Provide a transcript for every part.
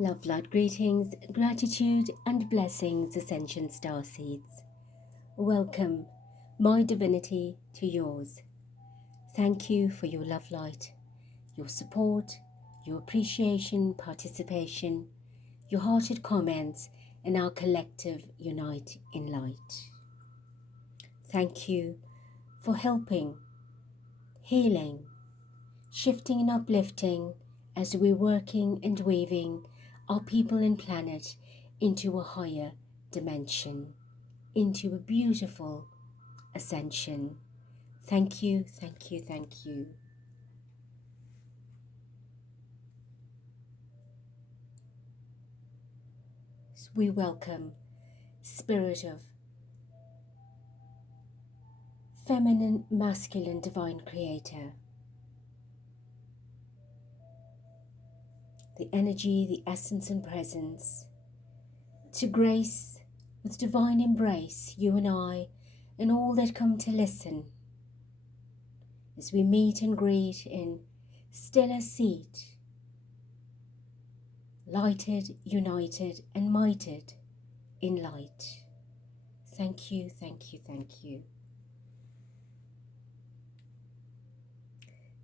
Love, light, greetings, gratitude and blessings, Ascension Starseeds. Welcome, my divinity, to yours. Thank you for your love light, your support, your appreciation, participation, your hearted comments, and our collective unite in light. Thank you for helping, healing, shifting and uplifting as we're working and weaving our people and planet into a higher dimension, into a beautiful ascension. Thank you, thank you, thank you. So we welcome Spirit of Feminine, Masculine, Divine Creator. The energy, the essence and presence, to grace with divine embrace you and I and all that come to listen as we meet and greet in stiller seat, lighted, united and mighted in light. Thank you, thank you, thank you.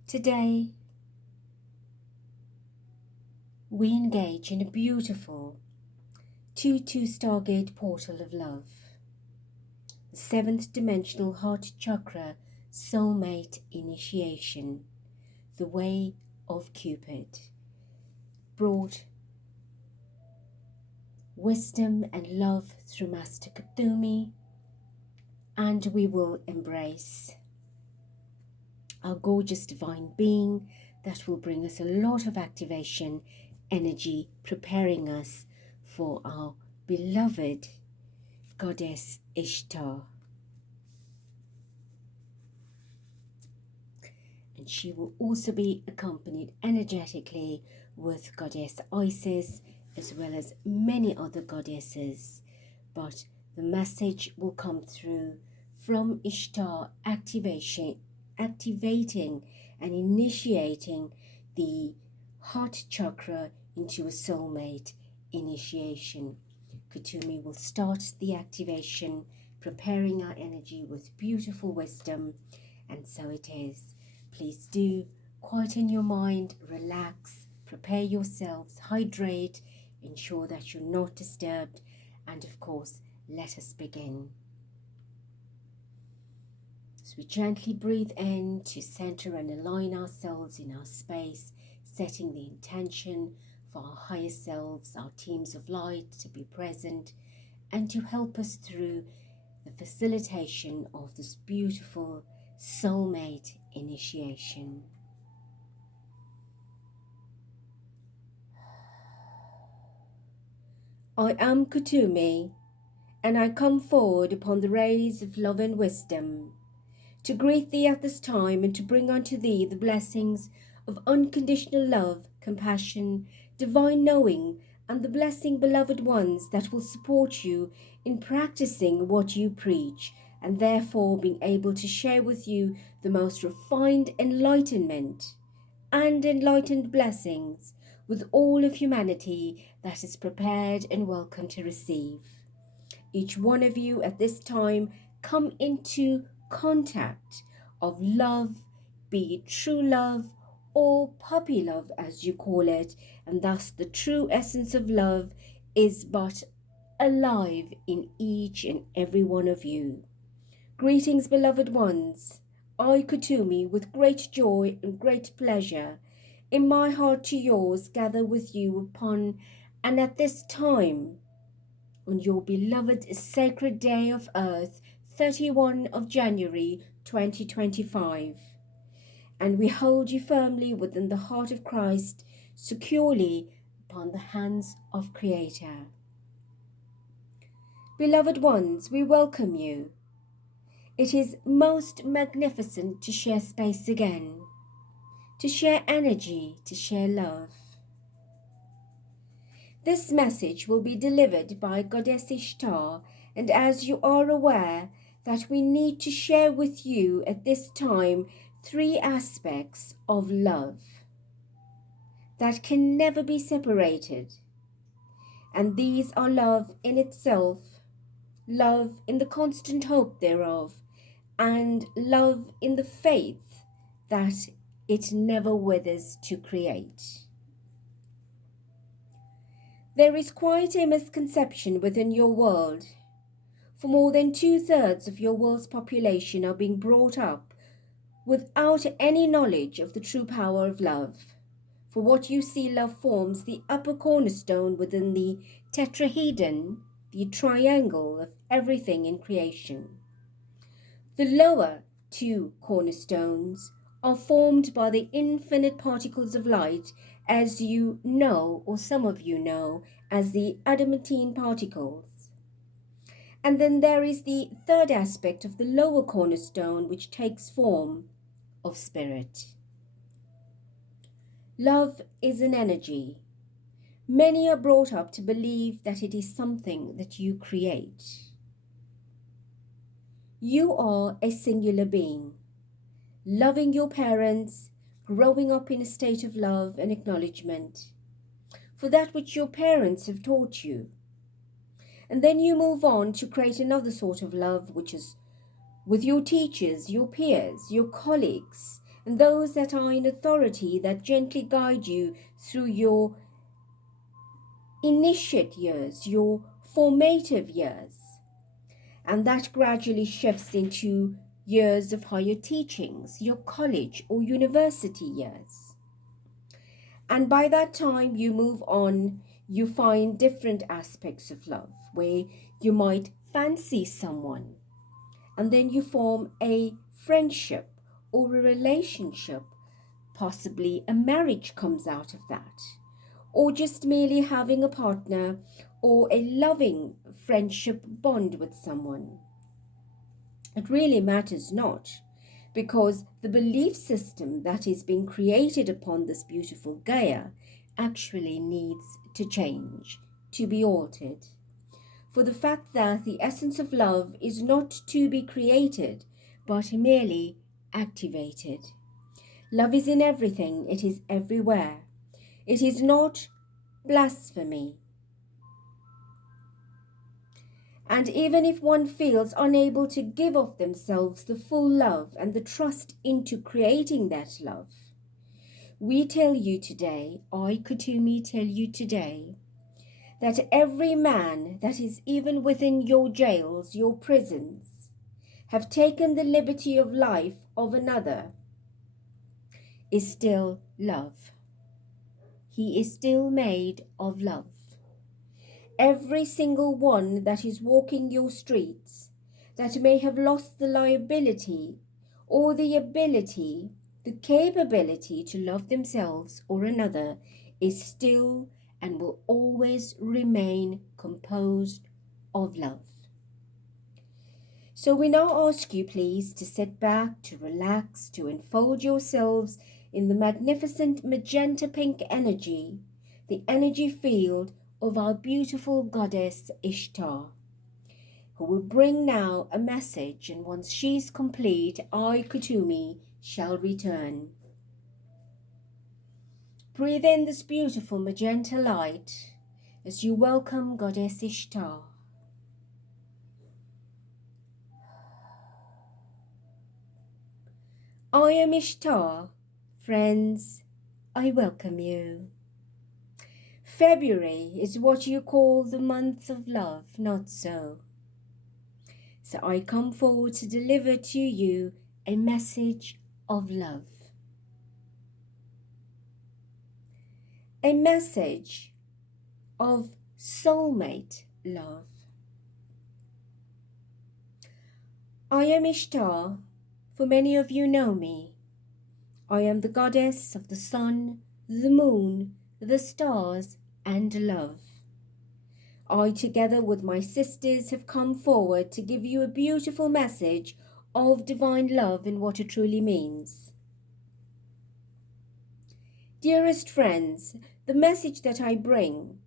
Today we engage in a beautiful 2-2 Stargate portal of love, the 7th dimensional heart chakra soulmate initiation, the way of Cupid, brought wisdom and love through Master Kuthumi, and we will embrace our gorgeous divine being that will bring us a lot of activation energy, preparing us for our beloved goddess Ishtar. And she will also be accompanied energetically with goddess Isis, as well as many other goddesses. But the message will come through from Ishtar activating and initiating the heart chakra into a soulmate initiation. Kuthumi will start the activation, preparing our energy with beautiful wisdom, and so it is. Please do quieten your mind, relax, prepare yourselves, hydrate, ensure that you're not disturbed, and of course, let us begin. As we gently breathe in to center and align ourselves in our space, setting the intention for our higher selves, our teams of light to be present and to help us through the facilitation of this beautiful soulmate initiation. I am Kuthumi, and I come forward upon the rays of love and wisdom to greet thee at this time and to bring unto thee the blessings of unconditional love, compassion, divine knowing, and the blessing, beloved ones, that will support you in practicing what you preach, and therefore being able to share with you the most refined enlightenment and enlightened blessings with all of humanity that is prepared and welcome to receive. Each one of you at this time come into contact of love, be it true love or puppy love as you call it, and thus the true essence of love is but alive in each and every one of you. Greetings, beloved ones. I, Kuthumi, with great joy and great pleasure in my heart to yours, gather with you upon and at this time on your beloved sacred day of earth, 31 of January 2025. And we hold you firmly within the heart of Christ, securely upon the hands of Creator. Beloved ones, we welcome you. It is most magnificent to share space again, to share energy, to share love. This message will be delivered by Goddess Ishtar, and as you are aware that we need to share with you at this time 3 aspects of love that can never be separated. And these are love in itself, love in the constant hope thereof, and love in the faith that it never withers to create. There is quite a misconception within your world. For more than 2/3 of your world's population are being brought up without any knowledge of the true power of love. For what you see, love forms the upper cornerstone within the tetrahedron, the triangle of everything in creation. The lower two cornerstones are formed by the infinite particles of light, as you know, or some of you know, as the adamantine particles. And then there is the third aspect of the lower cornerstone, which takes form of spirit. Love is an energy. Many are brought up to believe that it is something that you create. You are a singular being, loving your parents, growing up in a state of love and acknowledgement for that which your parents have taught you. And then you move on to create another sort of love, which is with your teachers, your peers, your colleagues, and those that are in authority that gently guide you through your initiate years, your formative years. And that gradually shifts into years of higher teachings, your college or university years. And by that time you move on, you find different aspects of love where you might fancy someone, and then you form a friendship or a relationship. Possibly a marriage comes out of that, or just merely having a partner or a loving friendship bond with someone. It really matters not, because the belief system that is being created upon this beautiful Gaia actually needs to change, to be altered. For the fact that the essence of love is not to be created, but merely activated. Love is in everything, it is everywhere. It is not blasphemy. And even if one feels unable to give of themselves the full love and the trust into creating that love, we tell you today, I, Kutumi, tell you today, that every man that is even within your jails, your prisons, have taken the liberty of life of another, is still love. He is still made of love. Every single one that is walking your streets, that may have lost the liability or the ability, the capability to love themselves or another, is still and will always remain composed of love. So we now ask you, please, to sit back, to relax, to enfold yourselves in the magnificent magenta pink energy, the energy field of our beautiful goddess Ishtar, who will bring now a message, and once she's complete, I, Kutumi, shall return. Breathe in this beautiful magenta light as you welcome Goddess Ishtar. I am Ishtar. Friends, I welcome you. February is what you call the month of love, not so. So I come forward to deliver to you a message of love. A message of soulmate love. I am Ishtar, for many of you know me. I am the goddess of the sun, the moon, the stars, and love. I, together with my sisters, have come forward to give you a beautiful message of divine love and what it truly means. Dearest friends, the message that I bring,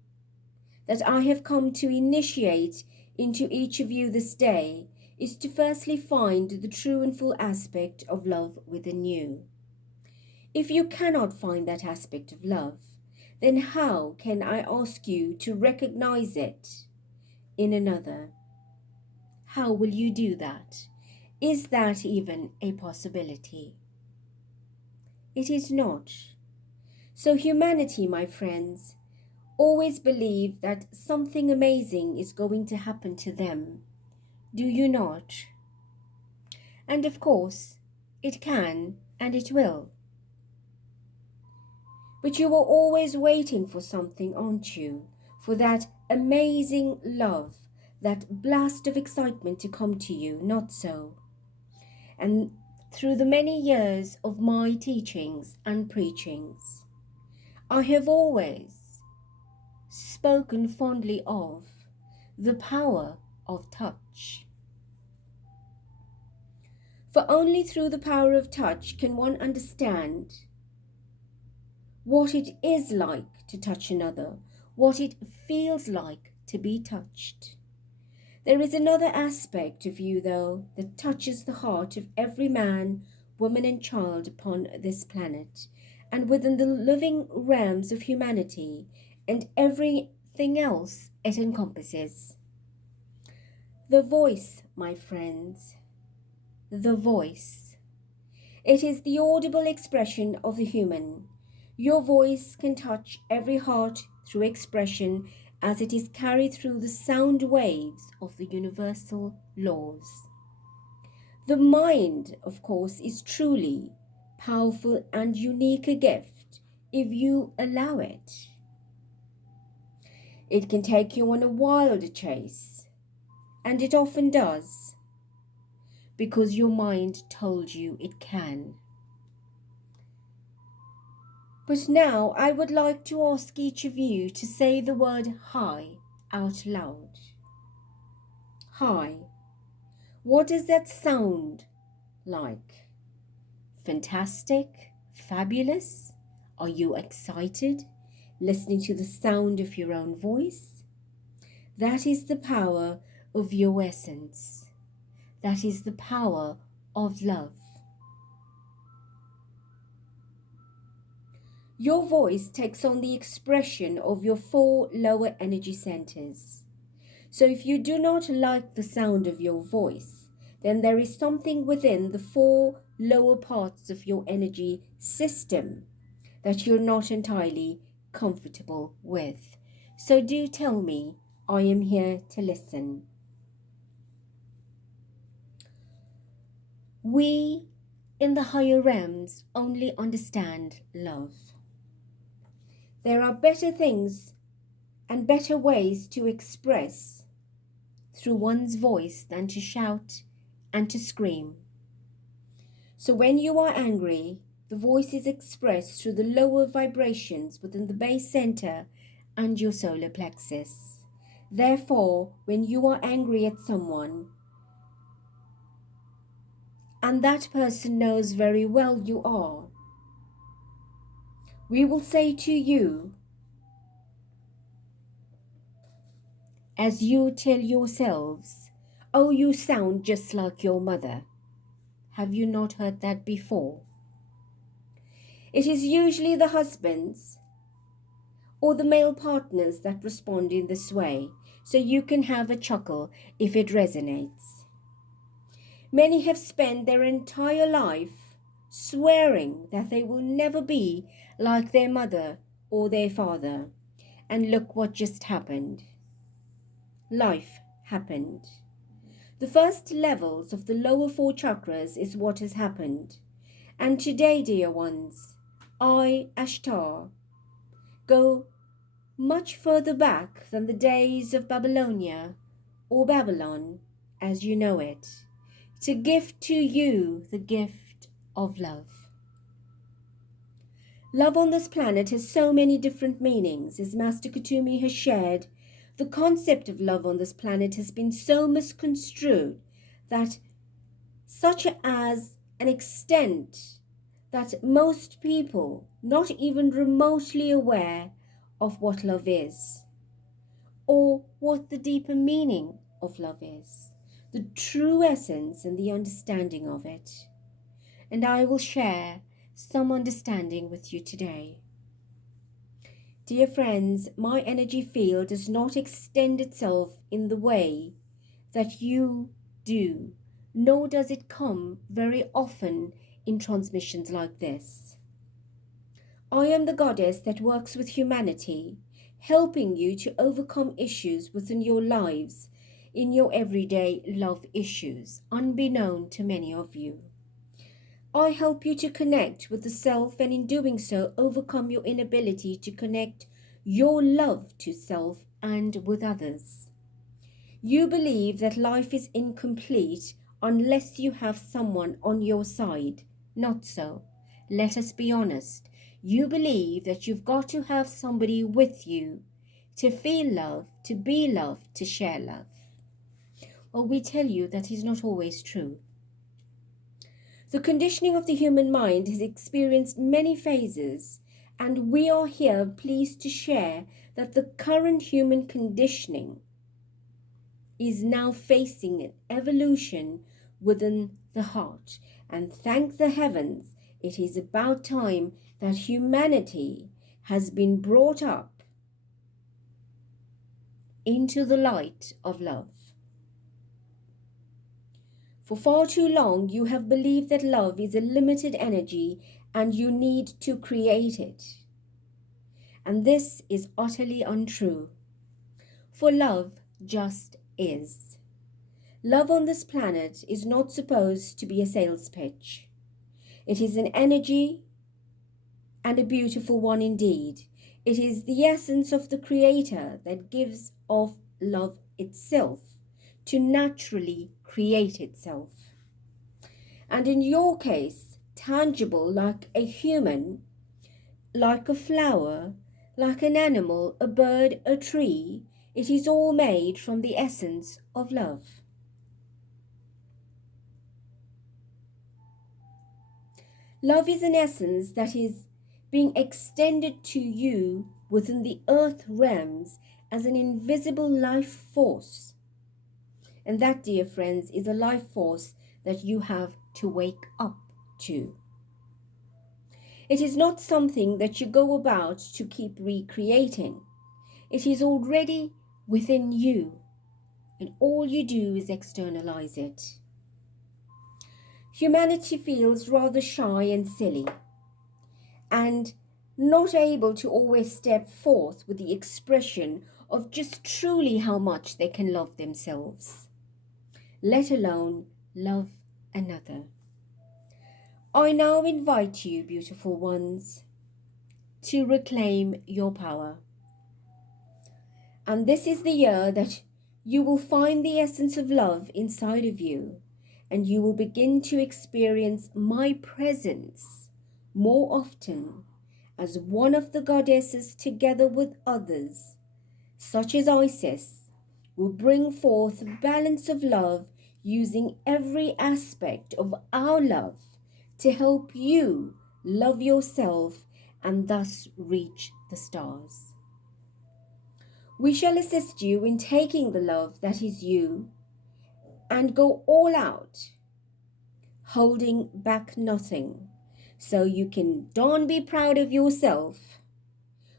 that I have come to initiate into each of you this day, is to firstly find the true and full aspect of love within you. If you cannot find that aspect of love, then how can I ask you to recognize it in another? How will you do that? Is that even a possibility? It is not. So humanity, my friends, always believe that something amazing is going to happen to them. Do you not? And of course, it can and it will. But you are always waiting for something, aren't you? For that amazing love, that blast of excitement to come to you, not so. And through the many years of my teachings and preachings, I have always spoken fondly of the power of touch. For only through the power of touch can one understand what it is like to touch another, what it feels like to be touched. There is another aspect of you, though, that touches the heart of every man, woman, and child upon this planet, and within the living realms of humanity, and everything else it encompasses. The voice, my friends, the voice. It is the audible expression of the human. Your voice can touch every heart through expression as it is carried through the sound waves of the universal laws. The mind, of course, is truly powerful and unique a gift if you allow it. It can take you on a wild chase, and it often does, because your mind told you it can. But now I would like to ask each of you to say the word "hi" out loud. Hi. What does that sound like? Fantastic? Fabulous? Are you excited, listening to the sound of your own voice? That is the power of your essence. That is the power of love. Your voice takes on the expression of your 4 lower energy centers. So if you do not like the sound of your voice, then there is something within the 4 lower parts of your energy system that you're not entirely comfortable with. So do tell me, I am here to listen. We in the higher realms only understand love. There are better things and better ways to express through one's voice than to shout and to scream. So when you are angry, the voice is expressed through the lower vibrations within the base center and your solar plexus. Therefore, when you are angry at someone, and that person knows very well you are, we will say to you, as you tell yourselves, "Oh, you sound just like your mother." Have you not heard that before? It is usually the husbands or the male partners that respond in this way, so you can have a chuckle if it resonates. Many have spent their entire life swearing that they will never be like their mother or their father. And look what just happened. Life happened. The first levels of the lower 4 chakras is what has happened. And today, dear ones, I, Ishtar, go much further back than the days of Babylonia or Babylon as you know it, to give to you the gift of love. Love on this planet has so many different meanings. As Master Kutumi has shared, the concept of love on this planet has been so misconstrued that such as an extent that most people not even remotely aware of what love is or what the deeper meaning of love is, the true essence and the understanding of it. And I will share some understanding with you today. Dear friends, my energy field does not extend itself in the way that you do, nor does it come very often in transmissions like this. I am the goddess that works with humanity, helping you to overcome issues within your lives in your everyday love issues, unbeknown to many of you. I help you to connect with the self, and in doing so, overcome your inability to connect your love to self and with others. You believe that life is incomplete unless you have someone on your side. Not so. Let us be honest. You believe that you've got to have somebody with you to feel love, to be loved, to share love. Well, we tell you that is not always true. The conditioning of the human mind has experienced many phases, and we are here pleased to share that the current human conditioning is now facing an evolution within the heart. And thank the heavens, it is about time that humanity has been brought up into the light of love. For far too long, you have believed that love is a limited energy and you need to create it. And this is utterly untrue. For love just is. Love on this planet is not supposed to be a sales pitch. It is an energy, and a beautiful one indeed. It is the essence of the Creator that gives of love itself to naturally create itself. And in your case, tangible like a human, like a flower, like an animal, a bird, a tree, it is all made from the essence of love. Love is an essence that is being extended to you within the earth realms as an invisible life force. And that, dear friends, is a life force that you have to wake up to. It is not something that you go about to keep recreating. It is already within you, and all you do is externalize it. Humanity feels rather shy and silly, and not able to always step forth with the expression of just truly how much they can love themselves, let alone love another. I now invite you, beautiful ones, to reclaim your power. And this is the year that you will find the essence of love inside of you, and you will begin to experience my presence more often as one of the goddesses, together with others, such as Isis, will bring forth balance of love, using every aspect of our love to help you love yourself and thus reach the stars. We shall assist you in taking the love that is you and go all out, holding back nothing, so you can be proud of yourself,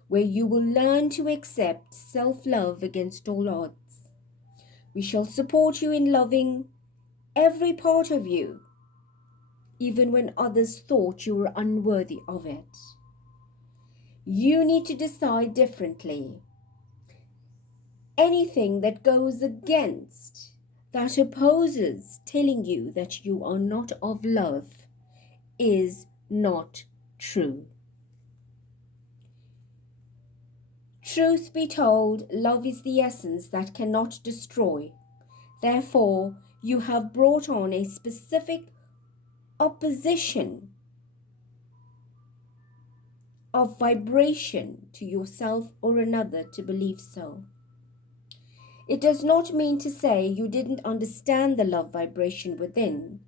where you will learn to accept self-love against all odds. We shall support you in loving every part of you, even when others thought you were unworthy of it. You need to decide differently. Anything that goes against, that opposes telling you that you are not of love, is not true. Truth be told, love is the essence that cannot destroy. Therefore, you have brought on a specific opposition of vibration to yourself or another to believe so. It does not mean to say you didn't understand the love vibration within.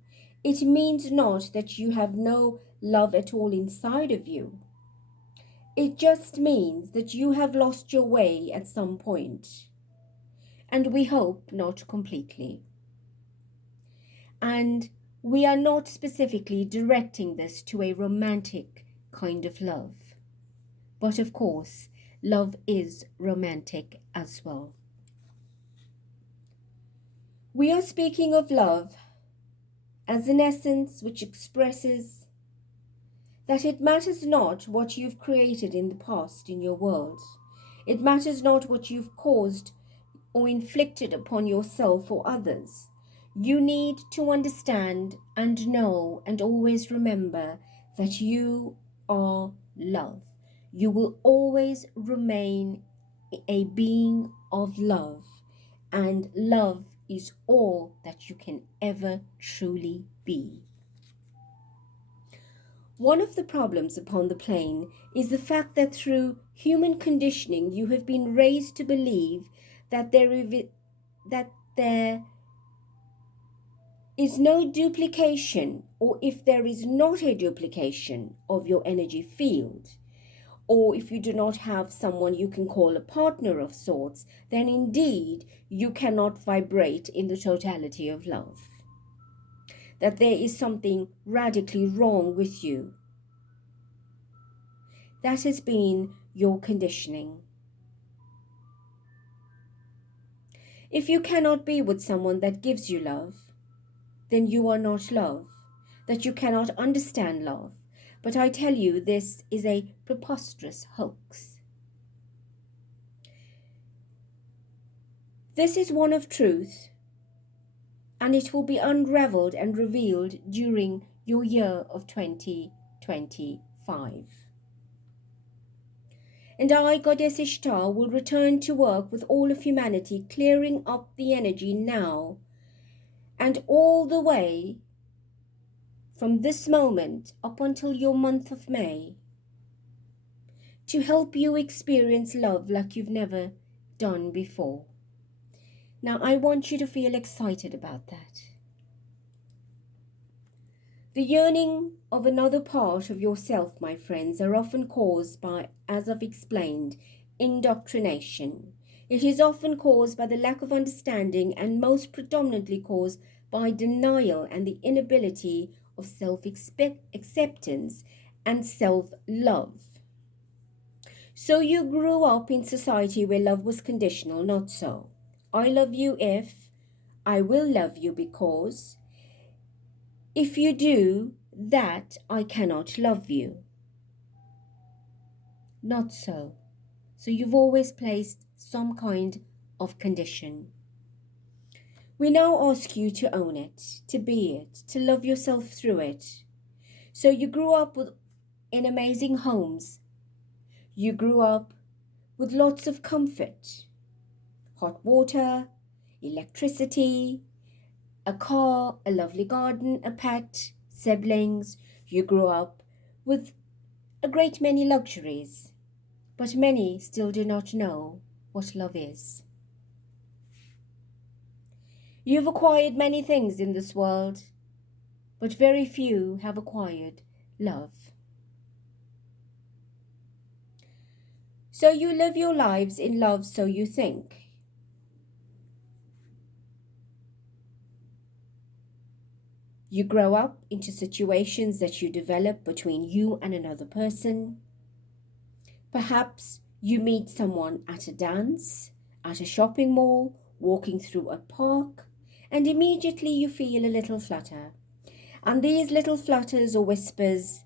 It means not that you have no love at all inside of you. It just means that you have lost your way at some point. And we hope not completely. And we are not specifically directing this to a romantic kind of love. But of course, love is romantic as well. We are speaking of love as an essence which expresses that it matters not what you've created in the past in your world. It matters not what you've caused or inflicted upon yourself or others. You need to understand and know and always remember that you are love. You will always remain a being of love, and love is all that you can ever truly be. One of the problems upon the plane is the fact that through human conditioning you have been raised to believe that there is no duplication, or if there is not a duplication of your energy field, or if you do not have someone you can call a partner of sorts, then indeed you cannot vibrate in the totality of love. That there is something radically wrong with you. That has been your conditioning. If you cannot be with someone that gives you love, then you are not love, that you cannot understand love. But I tell you, this is a preposterous hoax. This is one of truth, and it will be unraveled and revealed during your year of 2025. And I, Goddess Ishtar, will return to work with all of humanity, clearing up the energy now and all the way from this moment up until your month of May, to help you experience love like you've never done before. Now, I want you to feel excited about that. The yearning of another part of yourself, my friends, are often caused by, as I've explained, indoctrination. It is often caused by the lack of understanding, and most predominantly caused by denial and the inability of self-acceptance and self-love. So you grew up in society where love was conditional, not so. I love you if, I will love you because, if you do that, I cannot love you. Not so. So you've always placed some kind of condition. We now ask you to own it, to be it, to love yourself through it. So you grew up in amazing homes. You grew up with lots of comfort. Hot water, electricity, a car, a lovely garden, a pet, siblings. You grew up with a great many luxuries, but many still do not know what love is. You've acquired many things in this world, but very few have acquired love. So you live your lives in love, so you think. You grow up into situations that you develop between you and another person. Perhaps you meet someone at a dance, at a shopping mall, walking through a park, and immediately you feel a little flutter. And these little flutters or whispers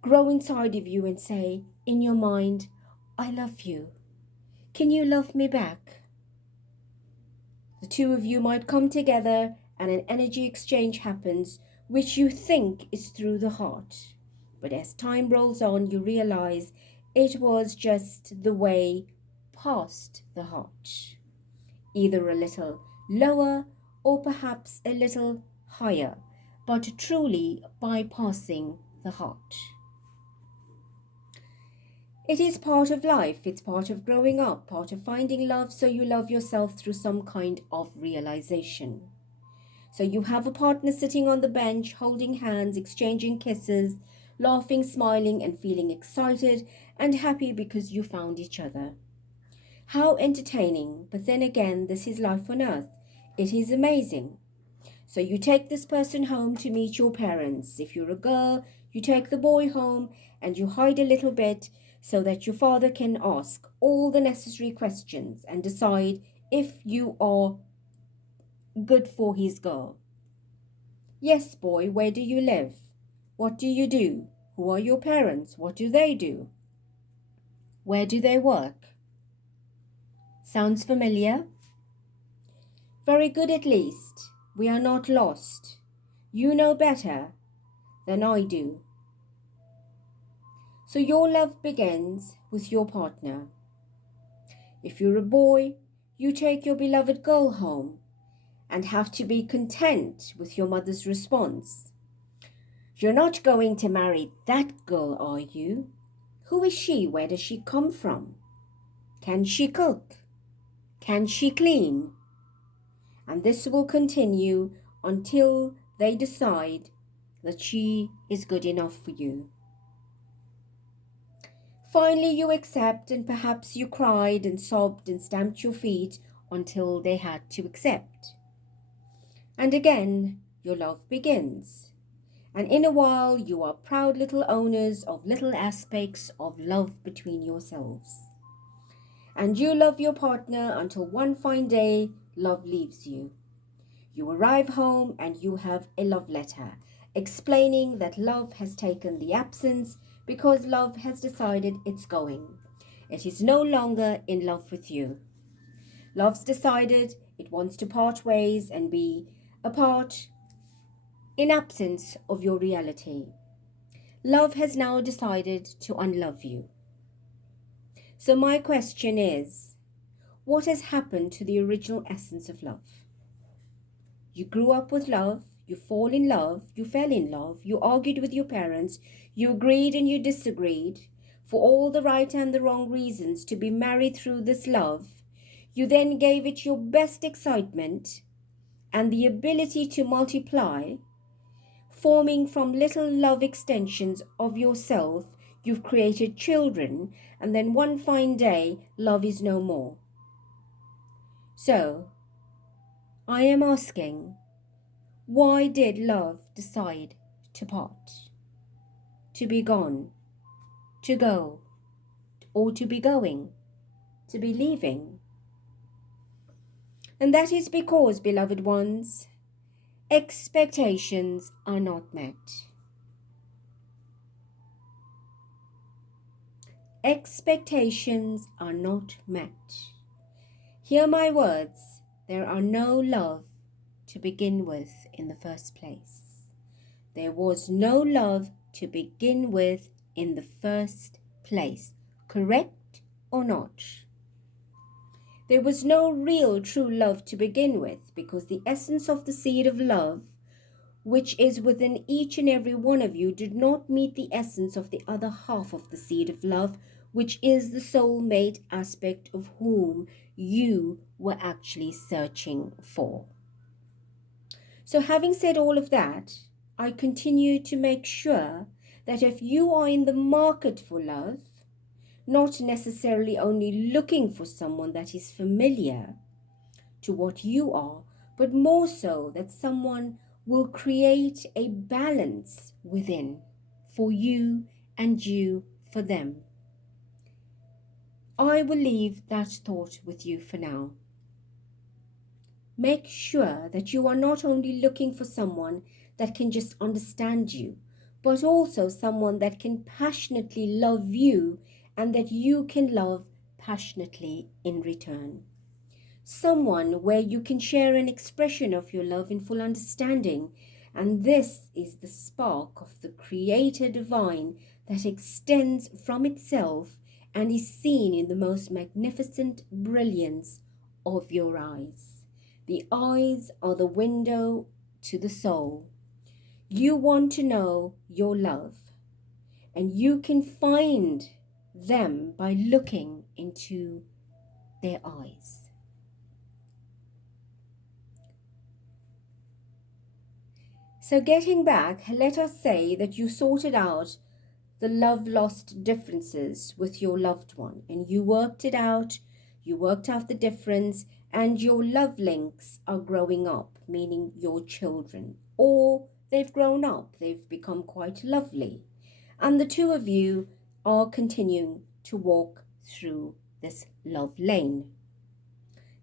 grow inside of you and say, in your mind, I love you. Can you love me back? The two of you might come together and an energy exchange happens, which you think is through the heart. But as time rolls on, you realize it was just the way past the heart. Either a little lower or perhaps a little higher, but truly bypassing the heart. It is part of life, it's part of growing up, part of finding love, so you love yourself through some kind of realization. So you have a partner sitting on the bench, holding hands, exchanging kisses, laughing, smiling, and feeling excited and happy because you found each other. How entertaining, but then again, this is life on earth. It is amazing. So you take this person home to meet your parents. If you're a girl, you take the boy home and you hide a little bit so that your father can ask all the necessary questions and decide if you are good for his girl. Yes, boy, where do you live? What do you do? Who are your parents? What do they do? Where do they work? Sounds familiar? Very good, at least. We are not lost. You know better than I do. So your love begins with your partner. If you're a boy, you take your beloved girl home and have to be content with your mother's response. You're not going to marry that girl, are you? Who is she? Where does she come from? Can she cook? Can she clean? And this will continue until they decide that she is good enough for you. Finally, you accept, and perhaps you cried and sobbed and stamped your feet until they had to accept. And again, your love begins. And in a while, you are proud little owners of little aspects of love between yourselves. And you love your partner until one fine day, love leaves you. You arrive home and you have a love letter explaining that love has taken the absence because love has decided it's going. It is no longer in love with you. Love's decided it wants to part ways and be apart in absence of your reality. Love has now decided to unlove you. So my question is, what has happened to the original essence of love? You grew up with love, you fall in love, you fell in love, you argued with your parents, you agreed and you disagreed for all the right and the wrong reasons to be married through this love. You then gave it your best excitement and the ability to multiply, forming from little love extensions of yourself. You've created children, and then one fine day, love is no more. So, I am asking, why did love decide to part? To be gone, to go, or to be going, to be leaving? And that is because, beloved ones, expectations are not met. Expectations are not met. Hear my words, there are no love to begin with in the first place. There was no love to begin with in the first place, correct or not? There was no real true love to begin with because the essence of the seed of love, which is within each and every one of you, did not meet the essence of the other half of the seed of love, which is the soulmate aspect of whom you were actually searching for. So having said all of that, I continue to make sure that if you are in the market for love, not necessarily only looking for someone that is familiar to what you are, but more so that someone will create a balance within for you and you for them. I will leave that thought with you for now. Make sure that you are not only looking for someone that can just understand you, but also someone that can passionately love you and that you can love passionately in return. Someone where you can share an expression of your love in full understanding. And this is the spark of the Creator Divine that extends from itself and is seen in the most magnificent brilliance of your eyes. The eyes are the window to the soul. You want to know your love, and you can find them by looking into their eyes. So getting back, let us say that you sorted out the love-lost differences with your loved one and you worked it out, you worked out the difference, and your love links are growing up, meaning your children, or they've grown up, they've become quite lovely. And the two of you are continuing to walk through this love lane.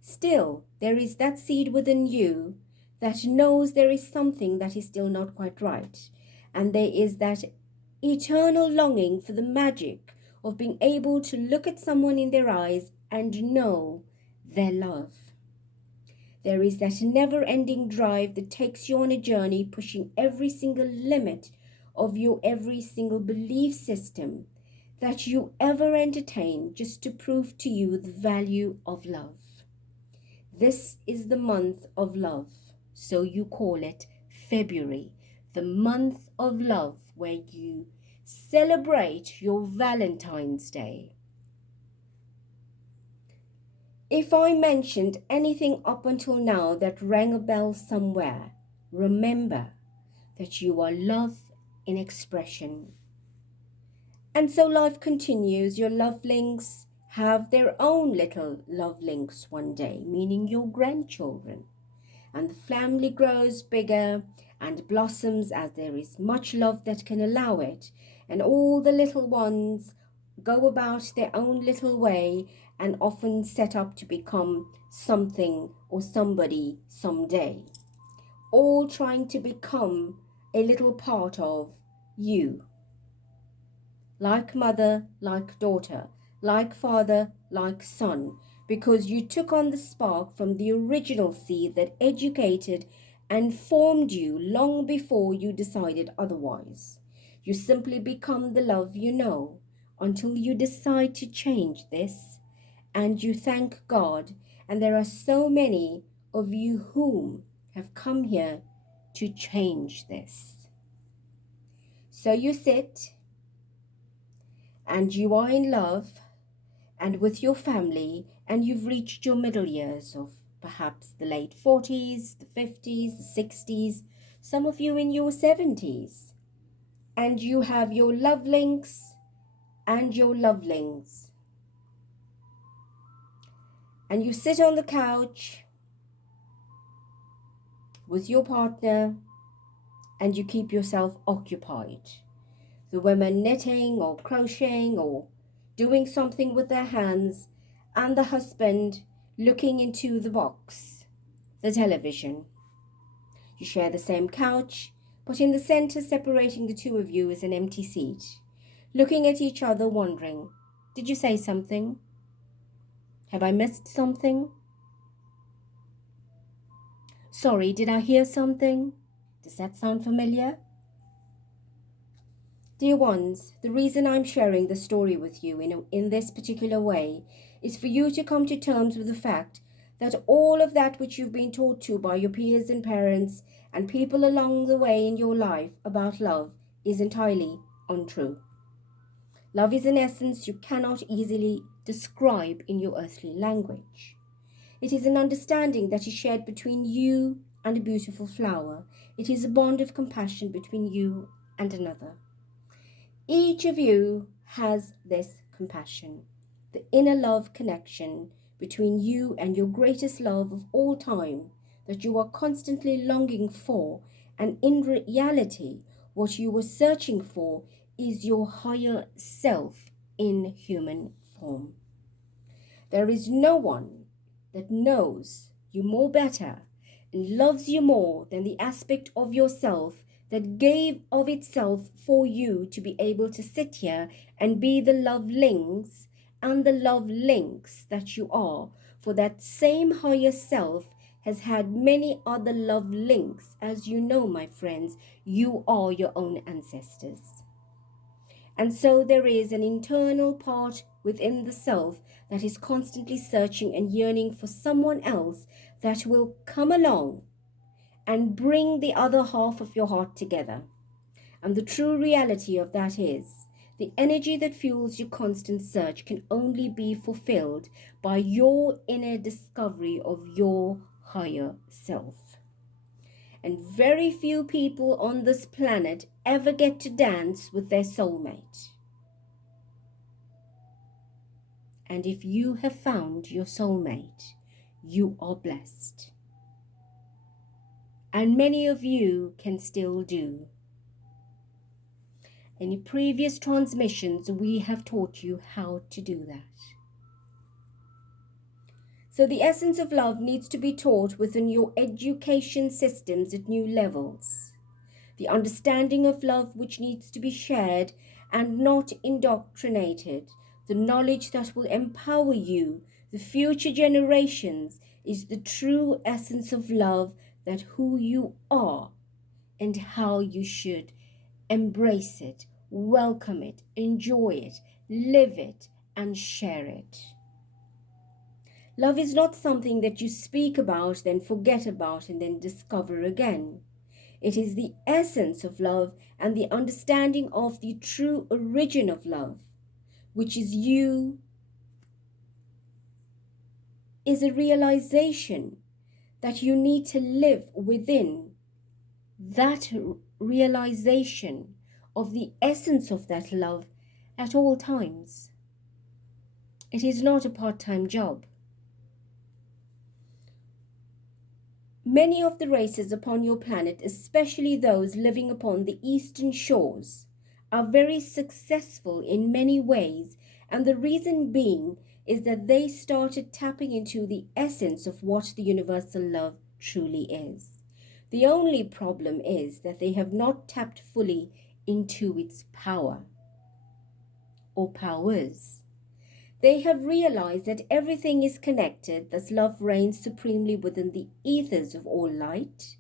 Still, there is that seed within you that knows there is something that is still not quite right. And there is that eternal longing for the magic of being able to look at someone in their eyes and know their love. There is that never-ending drive that takes you on a journey, pushing every single limit of your every single belief system that you ever entertain, just to prove to you the value of love. This is the month of love, so you call it February, the month of love, where you celebrate your Valentine's Day. If I mentioned anything up until now that rang a bell somewhere, remember that you are love in expression. And so life continues. Your lovelings have their own little lovelings one day, meaning your grandchildren. And the family grows bigger and blossoms as there is much love that can allow it. And all the little ones go about their own little way and often set up to become something or somebody someday. All trying to become a little part of you. Like mother, like daughter, like father, like son, because you took on the spark from the original seed that educated and formed you long before you decided otherwise. You simply become the love you know until you decide to change this, and you thank God. And there are so many of you whom have come here to change this. So you sit and you are in love and with your family, and you've reached your middle years of perhaps the late 40s, the 50s, the 60s, some of you in your 70s. And you have your lovelinks and your lovelings. And you sit on the couch with your partner and you keep yourself occupied. The women knitting or crocheting or doing something with their hands, and the husband looking into the box, the television. You share the same couch, but in the center separating the two of you is an empty seat, looking at each other wondering, did you say something? Have I missed something? Sorry, did I hear something? Does that sound familiar? Dear ones, the reason I'm sharing the story with you in this particular way is for you to come to terms with the fact that all of that which you've been taught to by your peers and parents and people along the way in your life about love is entirely untrue. Love is an essence you cannot easily describe in your earthly language. It is an understanding that is shared between you and a beautiful flower. It is a bond of compassion between you and another. Each of you has this compassion, the inner love connection between you and your greatest love of all time that you are constantly longing for, and in reality, what you were searching for is your higher self in human form. There is no one that knows you more better and loves you more than the aspect of yourself that gave of itself for you to be able to sit here and be the lovelings and the love links that you are. For that same higher self has had many other love links. As you know, my friends, you are your own ancestors. And so there is an internal part within the self that is constantly searching and yearning for someone else that will come along and bring the other half of your heart together. And the true reality of that is, the energy that fuels your constant search can only be fulfilled by your inner discovery of your higher self. And very few people on this planet ever get to dance with their soulmate. And if you have found your soulmate, you are blessed. And many of you can still do. Any previous transmissions, we have taught you how to do that. So the essence of love needs to be taught within your education systems at new levels. The understanding of love which needs to be shared and not indoctrinated. The knowledge that will empower you, the future generations, is the true essence of love, that who you are and how you should embrace it, welcome it, enjoy it, live it, and share it. Love is not something that you speak about, then forget about, and then discover again. It is the essence of love and the understanding of the true origin of love, which is you, is a realization that you need to live within that realization of the essence of that love at all times. It is not a part-time job. Many of the races upon your planet, especially those living upon the eastern shores, are very successful in many ways, and the reason being is that they started tapping into the essence of what the universal love truly is. The only problem is that they have not tapped fully into its power or powers. They have realized that everything is connected, thus love reigns supremely within the ethers of all light.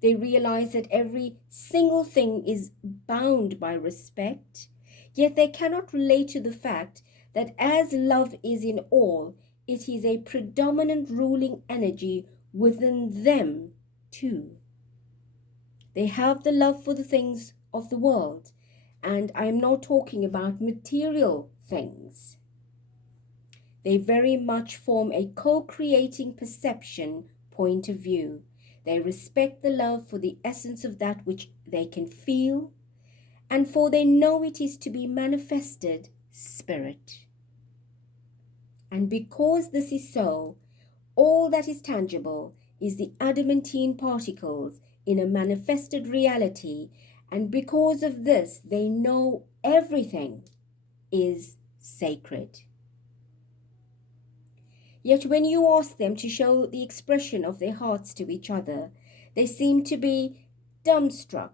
They realize that every single thing is bound by respect, yet they cannot relate to the fact that as love is in all, it is a predominant ruling energy within them too. They have the love for the things of the world, and I am not talking about material things. They very much form a co-creating perception point of view. They respect the love for the essence of that which they can feel, and for they know it is to be manifested spirit. And because this is so, all that is tangible is the adamantine particles in a manifested reality, and because of this, they know everything is sacred. Yet when you ask them to show the expression of their hearts to each other, they seem to be dumbstruck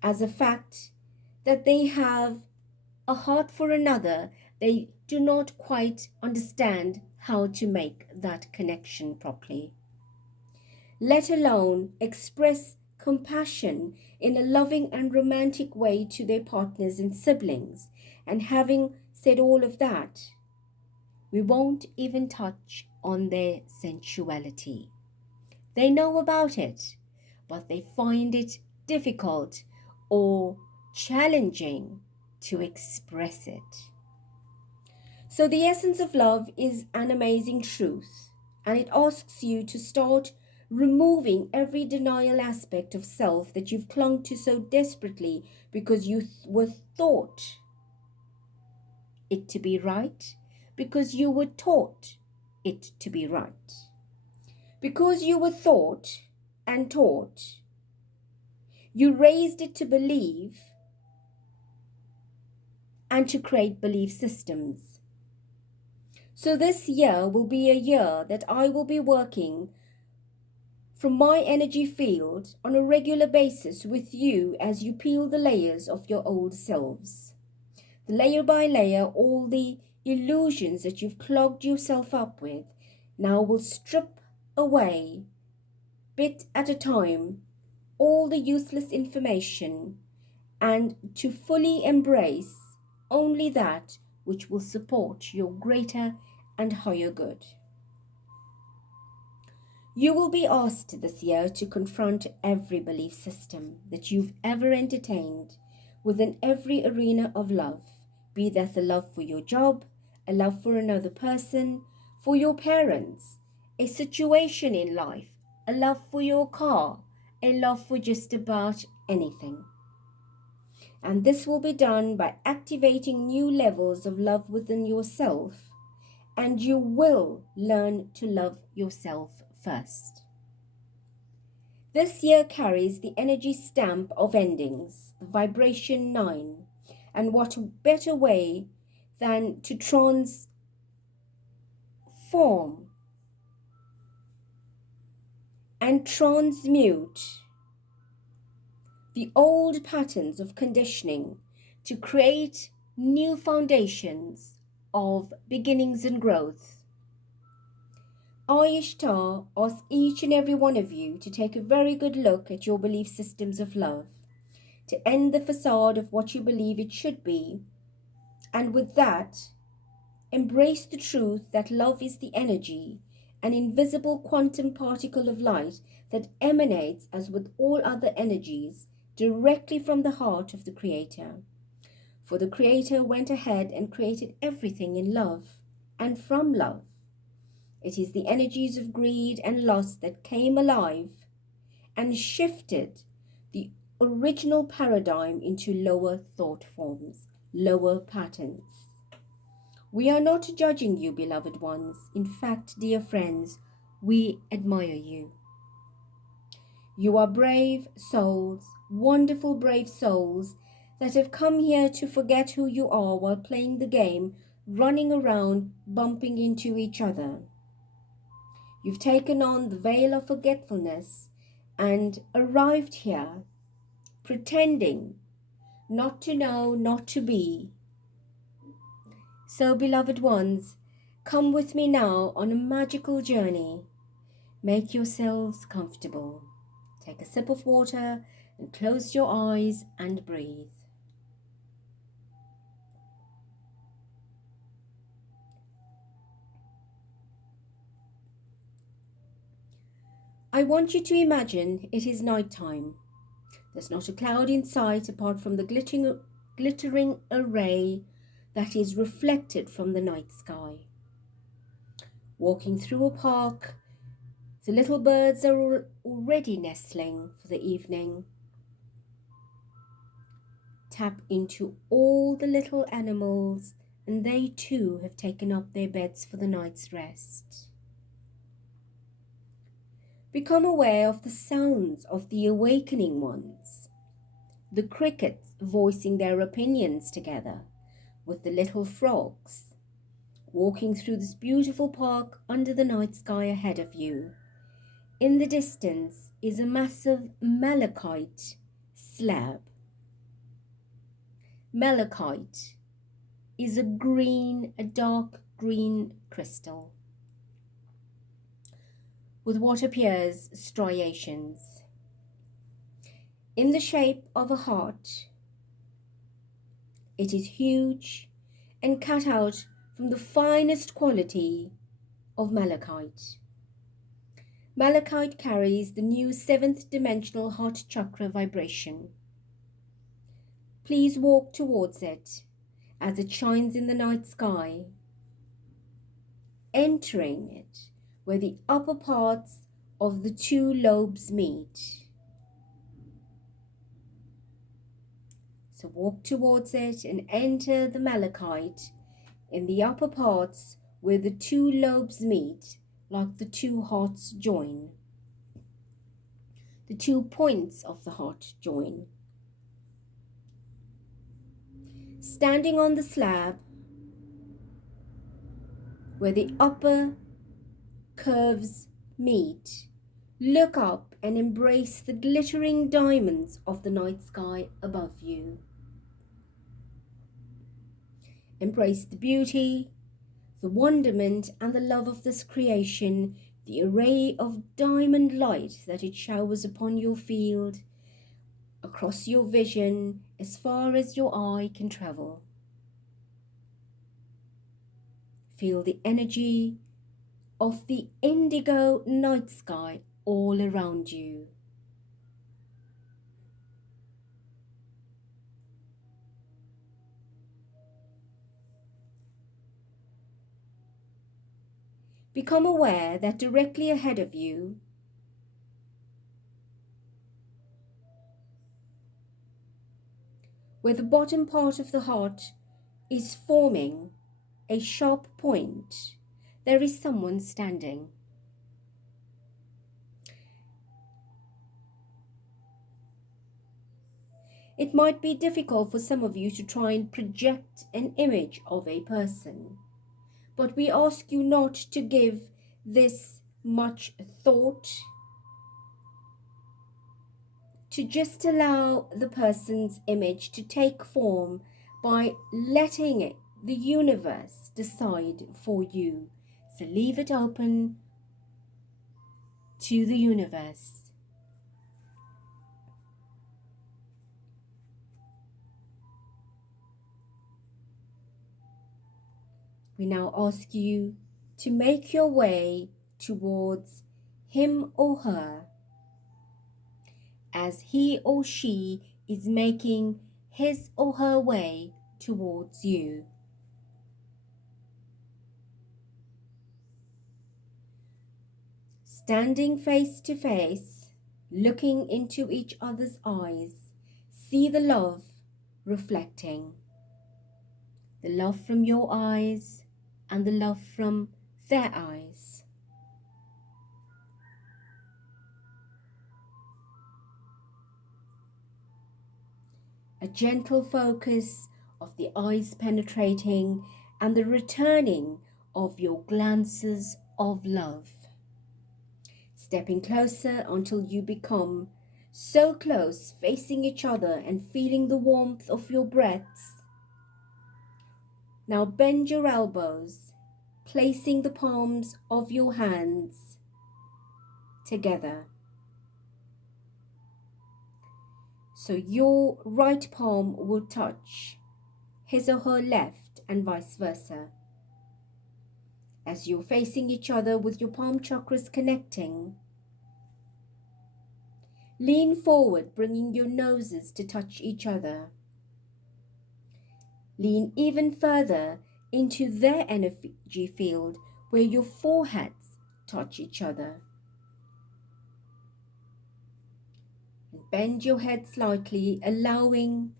as a fact that they have a heart for another. They do not quite understand how to make that connection properly, let alone express compassion in a loving and romantic way to their partners and siblings. And having said all of that, we won't even touch on their sensuality. They know about it, but they find it difficult or challenging to express it. So the essence of love is an amazing truth, and it asks you to start removing every denial aspect of self that you've clung to so desperately because you were thought it to be right, because you were taught it to be right. Because you were thought and taught, you raised it to believe and to create belief systems. So this year will be a year that I will be working from my energy field on a regular basis with you as you peel the layers of your old selves. Layer by layer, all the illusions that you've clogged yourself up with now will strip away, bit at a time, all the useless information, and to fully embrace only that which will support your greater and higher good. You will be asked this year to confront every belief system that you've ever entertained within every arena of love, be that a love for your job, a love for another person, for your parents, a situation in life, a love for your car, a love for just about anything. And this will be done by activating new levels of love within yourself, and you will learn to love yourself first. This year carries the energy stamp of endings, the vibration 9, and what better way than to transform and transmute the old patterns of conditioning to create new foundations of beginnings and growth. I, Ishtar, ask each and every one of you to take a very good look at your belief systems of love, to end the facade of what you believe it should be, and with that, embrace the truth that love is the energy, an invisible quantum particle of light that emanates, as with all other energies, directly from the heart of the Creator. For the Creator went ahead and created everything in love and from love. It is the energies of greed and lust that came alive and shifted the original paradigm into lower thought forms, lower patterns. We are not judging you, beloved ones. In fact, dear friends, we admire you. You are brave souls, wonderful brave souls that have come here to forget who you are while playing the game, running around, bumping into each other. You've taken on the veil of forgetfulness and arrived here pretending not to know, not to be. So, beloved ones, come with me now on a magical journey. Make yourselves comfortable. Take a sip of water and close your eyes and breathe. I want you to imagine it is night time. There's not a cloud in sight apart from the glittering array that is reflected from the night sky. Walking through a park, the little birds are already nestling for the evening. Tap into all the little animals, and they too have taken up their beds for the night's rest. Become aware of the sounds of the awakening ones, the crickets voicing their opinions together with the little frogs, walking through this beautiful park under the night sky ahead of you. In the distance is a massive malachite slab. Malachite is a dark green crystal with what appears striations in the shape of a heart. It is huge and cut out from the finest quality of malachite. Malachite carries the new 7th dimensional heart chakra vibration. Please walk towards it as it shines in the night sky, entering it where the upper parts of the two lobes meet. So walk towards it and enter the malachite in the upper parts where the two lobes meet, like the two hearts join. The 2 points of the heart join. Standing on the slab where the upper curves meet, look up and embrace the glittering diamonds of the night sky above you. Embrace the beauty, the wonderment and the love of this creation, the array of diamond light that it showers upon your field, across your vision, as far as your eye can travel. Feel the energy of the indigo night sky all around you. Become aware that directly ahead of you, where the bottom part of the heart is forming a sharp point, there is someone standing. It might be difficult for some of you to try and project an image of a person, but we ask you not to give this much thought, to just allow the person's image to take form by letting the universe decide for you. So leave it open to the universe. We now ask you to make your way towards him or her as he or she is making his or her way towards you. Standing face to face, looking into each other's eyes, see the love reflecting. The love from your eyes and the love from their eyes. A gentle focus of the eyes penetrating and the returning of your glances of love. Stepping closer until you become so close, facing each other and feeling the warmth of your breaths. Now bend your elbows, placing the palms of your hands together. So your right palm will touch his or her left and vice versa. As you're facing each other with your palm chakras connecting, lean forward, bringing your noses to touch each other. Lean even further into their energy field where your foreheads touch each other. And bend your head slightly, allowing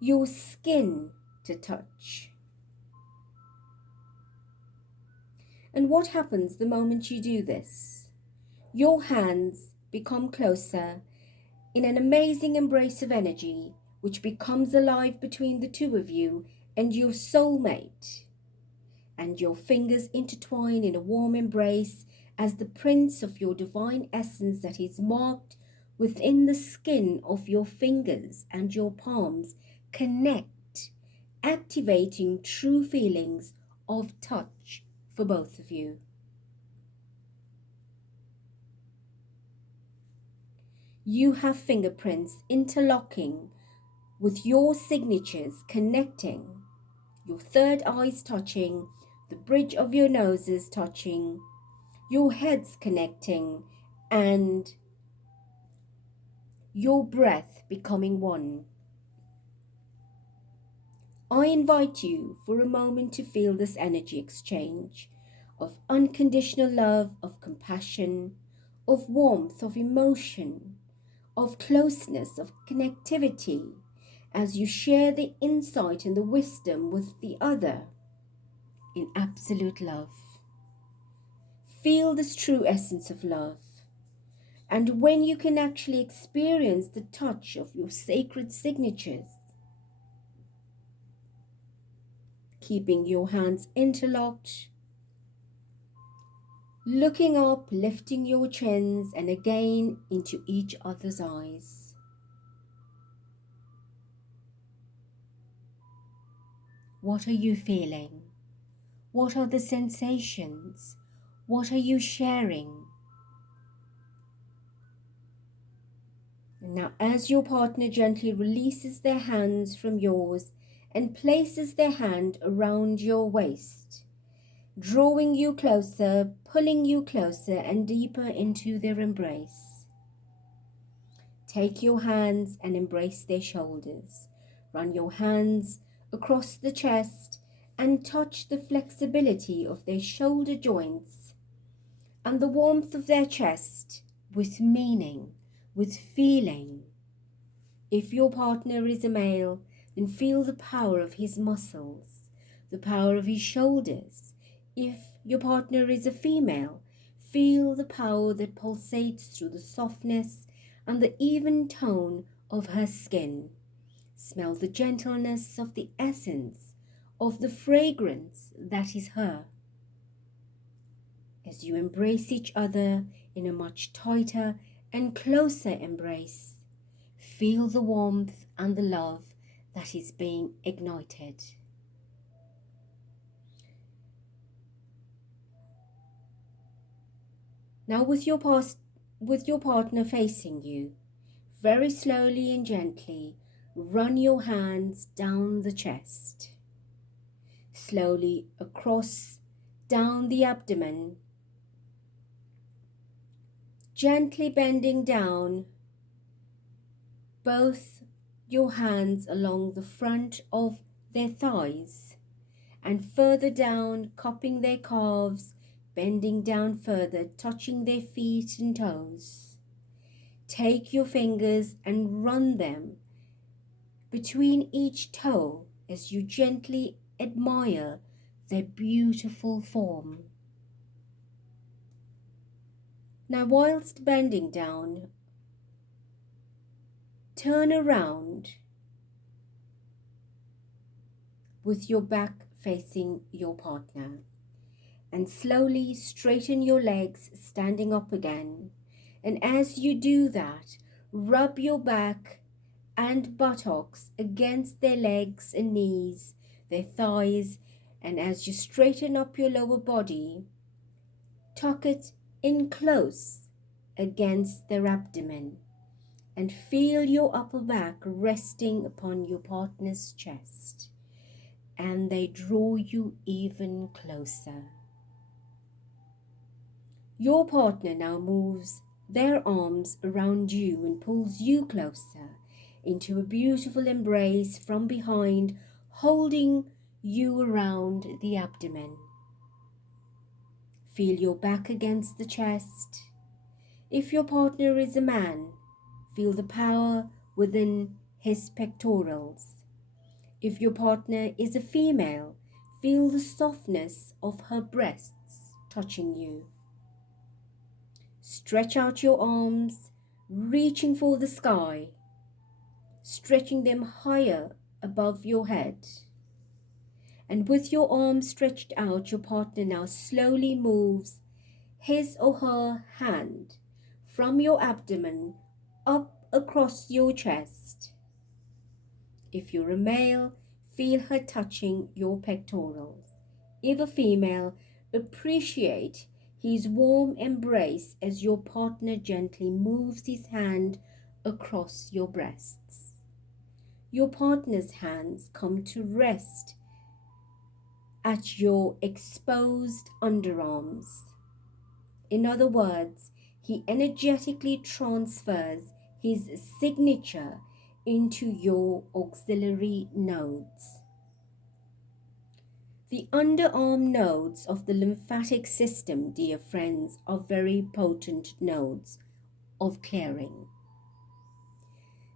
your skin to touch. And what happens the moment you do this? Your hands become closer in an amazing embrace of energy, which becomes alive between the two of you and your soulmate. And your fingers intertwine in a warm embrace as the prints of your divine essence that is marked within the skin of your fingers and your palms connect, activating true feelings of touch for both of you. You have fingerprints interlocking with your signatures connecting, your third eyes touching, the bridge of your noses touching, your heads connecting, and your breath becoming one. I invite you for a moment to feel this energy exchange of unconditional love, of compassion, of warmth, of emotion, of closeness, of connectivity, as you share the insight and the wisdom with the other in absolute love. Feel this true essence of love. And when you can actually experience the touch of your sacred signatures, keeping your hands interlocked, looking up, lifting your chins, and again into each other's eyes. What are you feeling? What are the sensations? What are you sharing? And now, as your partner gently releases their hands from yours and places their hand around your waist, drawing you closer, pulling you closer and deeper into their embrace. Take your hands and embrace their shoulders. Run your hands across the chest and touch the flexibility of their shoulder joints and the warmth of their chest with meaning, with feeling. If your partner is a male, then feel the power of his muscles, the power of his shoulders. If your partner is a female, feel the power that pulsates through the softness and the even tone of her skin. Smell the gentleness of the essence of the fragrance that is her. As you embrace each other in a much tighter and closer embrace, feel the warmth and the love that is being ignited. Now with your partner facing you, very slowly and gently run your hands down the chest, slowly across, down the abdomen, gently bending down both your hands along the front of their thighs and further down, cupping their calves, bending down further, touching their feet and toes. Take your fingers and run them between each toe as you gently admire their beautiful form. Now, whilst bending down, turn around with your back facing your partner and slowly straighten your legs, standing up again. And as you do that, rub your back and buttocks against their legs and knees, their thighs, and as you straighten up your lower body, tuck it in close against their abdomen and feel your upper back resting upon your partner's chest, and they draw you even closer. Your partner now moves their arms around you and pulls you closer into a beautiful embrace from behind, holding you around the abdomen. Feel your back against the chest. If your partner is a man, feel the power within his pectorals. If your partner is a female, feel the softness of her breasts touching you. Stretch out your arms, reaching for the sky, stretching them higher above your head. And with your arms stretched out, your partner now slowly moves his or her hand from your abdomen up across your chest. If you're a male, feel her touching your pectorals. If a female, appreciate his warm embrace as your partner gently moves his hand across your breasts. Your partner's hands come to rest at your exposed underarms. In other words, he energetically transfers his signature into your auxiliary nodes. The underarm nodes of the lymphatic system, dear friends, are very potent nodes of clearing.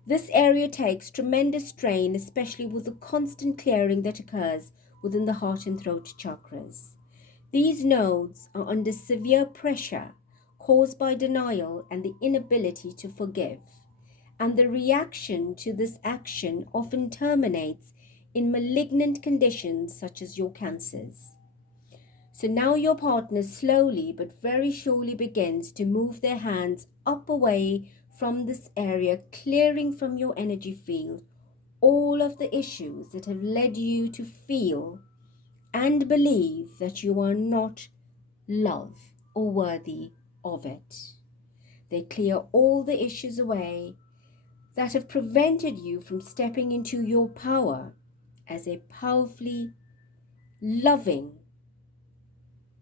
This area takes tremendous strain, especially with the constant clearing that occurs within the heart and throat chakras. These nodes are under severe pressure caused by denial and the inability to forgive, and the reaction to this action often terminates in malignant conditions such as your cancers. So now your partner slowly but very surely begins to move their hands up away from this area, clearing from your energy field all of the issues that have led you to feel and believe that you are not loved or worthy of it. They clear all the issues away that have prevented you from stepping into your power as a powerfully loving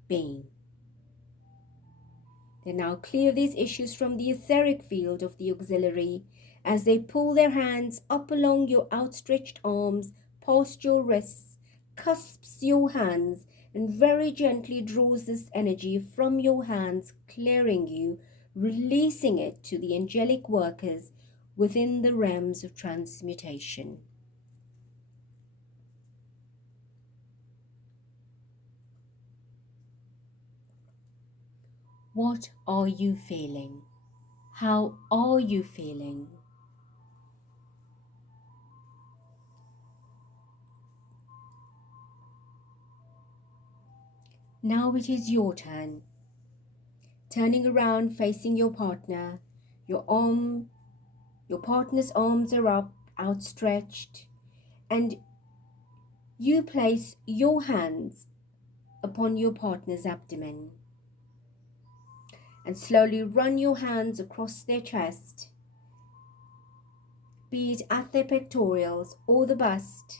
being. They now clear these issues from the etheric field of the auxiliary as they pull their hands up along your outstretched arms, past your wrists, cusps your hands, and very gently draws this energy from your hands, clearing you, releasing it to the angelic workers within the realms of transmutation. What are you feeling? How are you feeling? Now it is your turn. Turning around, facing your partner, your partner's arms are up, outstretched, and you place your hands upon your partner's abdomen and slowly run your hands across their chest, be it at their pectorals or the bust,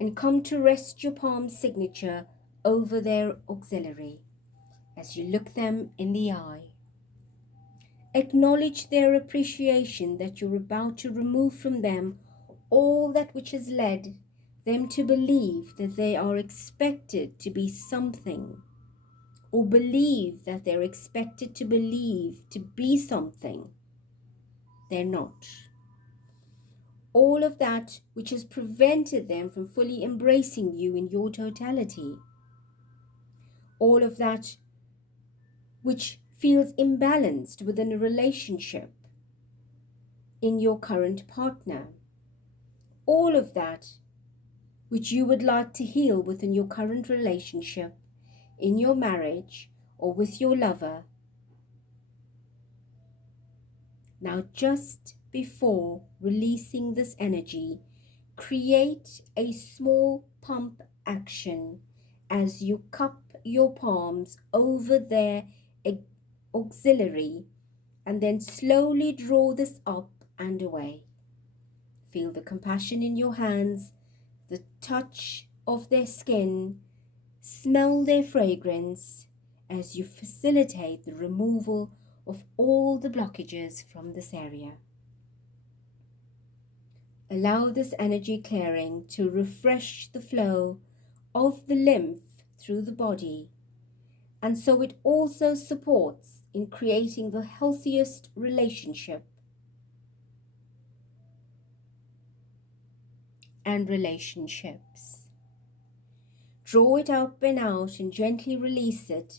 and come to rest your palm signature over their axillary as you look them in the eye. Acknowledge their appreciation that you're about to remove from them all that which has led them to believe that they are expected to be something, or believe that they're expected to believe to be something they're not. All of that which has prevented them from fully embracing you in your totality. All of that which feels imbalanced within a relationship in your current partner. All of that which you would like to heal within your current relationship, in your marriage, or with your lover. Now, just before releasing this energy, create a small pump action as you cup your palms over their axillary and then slowly draw this up and away. Feel the compassion in your hands, the touch of their skin, smell their fragrance as you facilitate the removal of all the blockages from this area. Allow this energy clearing to refresh the flow of the lymph through the body, and so it also supports in creating the healthiest relationship and relationships. Draw it up and out and gently release it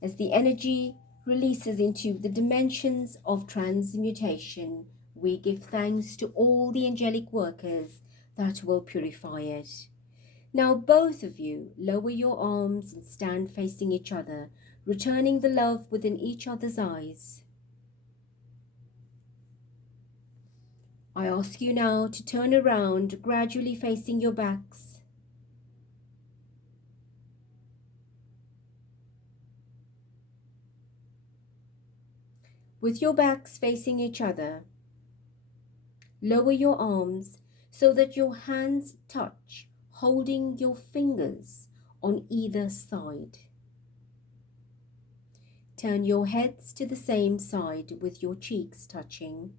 as the energy releases into the dimensions of transmutation. We give thanks to all the angelic workers that will purify it. Now both of you lower your arms and stand facing each other, returning the love within each other's eyes. I ask you now to turn around, gradually facing your backs. With your backs facing each other, lower your arms so that your hands touch, holding your fingers on either side. Turn your heads to the same side with your cheeks touching,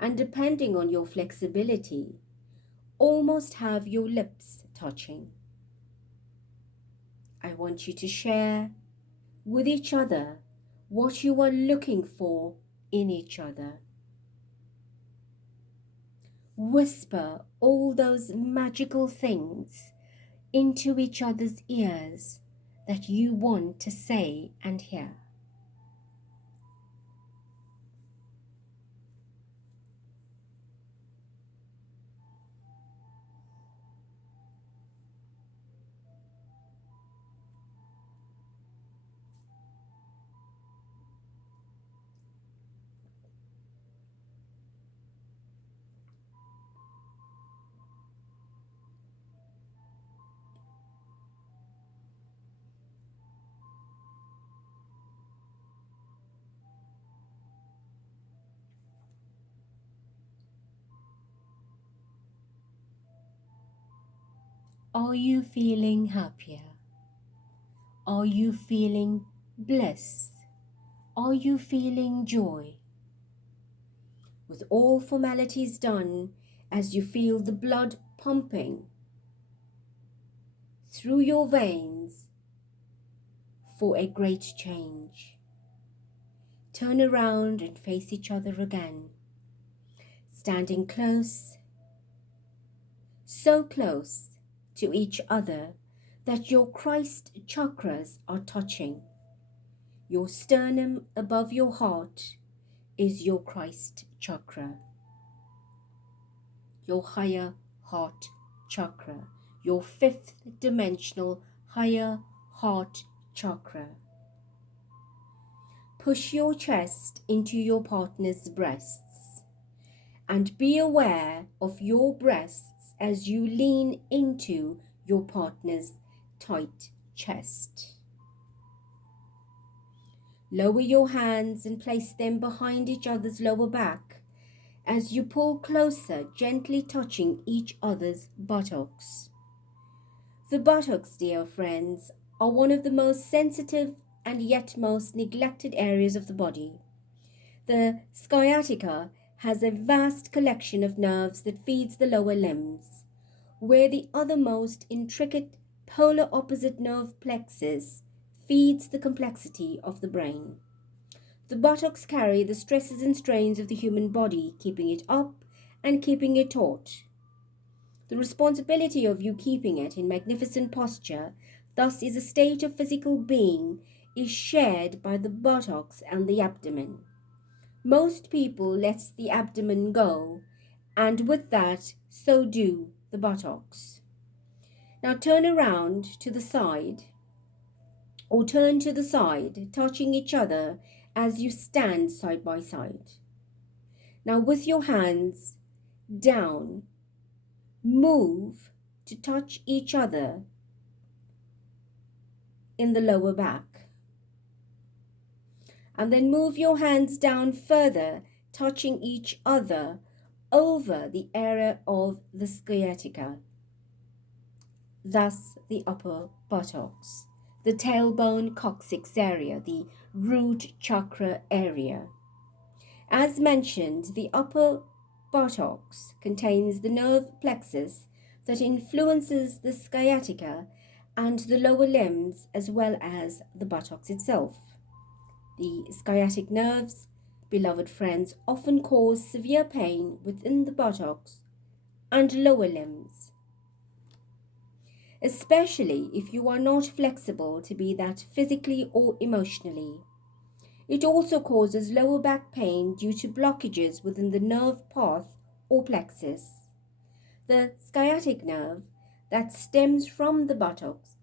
and depending on your flexibility, almost have your lips touching. I want you to share with each other what you are looking for in each other. Whisper all those magical things into each other's ears that you want to say and hear. Are you feeling happier? Are you feeling bliss? Are you feeling joy? With all formalities done, as you feel the blood pumping through your veins for a great change, turn around and face each other again, standing close, so close to each other that your Christ chakras are touching. Your sternum above your heart is your Christ chakra, your higher heart chakra, your fifth dimensional higher heart chakra. Push your chest into your partner's breasts and be aware of your breasts as you lean into your partner's tight chest. Lower your hands and place them behind each other's lower back as you pull closer, gently touching each other's buttocks. The buttocks, dear friends, are one of the most sensitive and yet most neglected areas of the body. The sciatica has a vast collection of nerves that feeds the lower limbs, where the other most intricate polar opposite nerve plexus feeds the complexity of the brain. The buttocks carry the stresses and strains of the human body, keeping it up and keeping it taut. The responsibility of you keeping it in magnificent posture, thus is a state of physical being, is shared by the buttocks and the abdomen. Most people let the abdomen go, and with that, so do the buttocks. Now turn around to the side, or turn to the side, touching each other as you stand side by side. Now with your hands down, move to touch each other in the lower back. And then move your hands down further, touching each other over the area of the sciatica, thus the upper buttocks, the tailbone coccyx area, the root chakra area. As mentioned, the upper buttocks contains the nerve plexus that influences the sciatica and the lower limbs as well as the buttocks itself. The sciatic nerves, beloved friends, often cause severe pain within the buttocks and lower limbs, especially if you are not flexible to be that physically or emotionally. It also causes lower back pain due to blockages within the nerve path or plexus. The sciatic nerve that stems from the buttocks